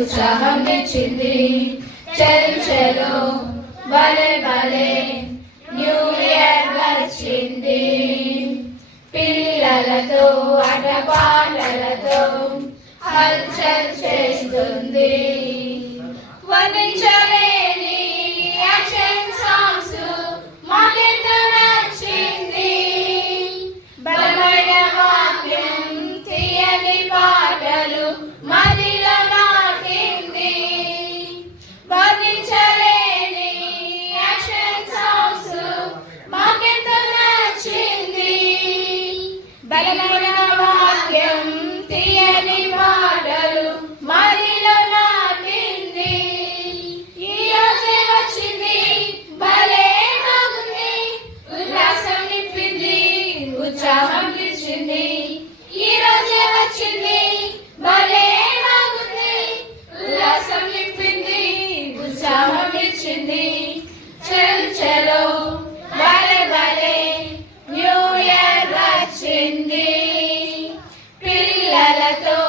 ఉత్సాహం తెచ్చింది. చలు చలో భలే భలే న్యూ ఇయర్ వచ్చింది. పిల్లలతో ఆటపాటలతో హల్చల్ చేస్తుంది. బలమైన వాక్యం తీయని పాటలు మదిలో నాటింది. ఈ రోజే వచ్చింది భలే బాగుంది. ఉల్లాసం నింపింది ఉత్సాహం నిలిచింది. ఈ రోజే వచ్చింది భలే బాగుంది. ఉల్లాసం నింపింది ఉత్సాహం నిలిచింది. చల్ చలో é tão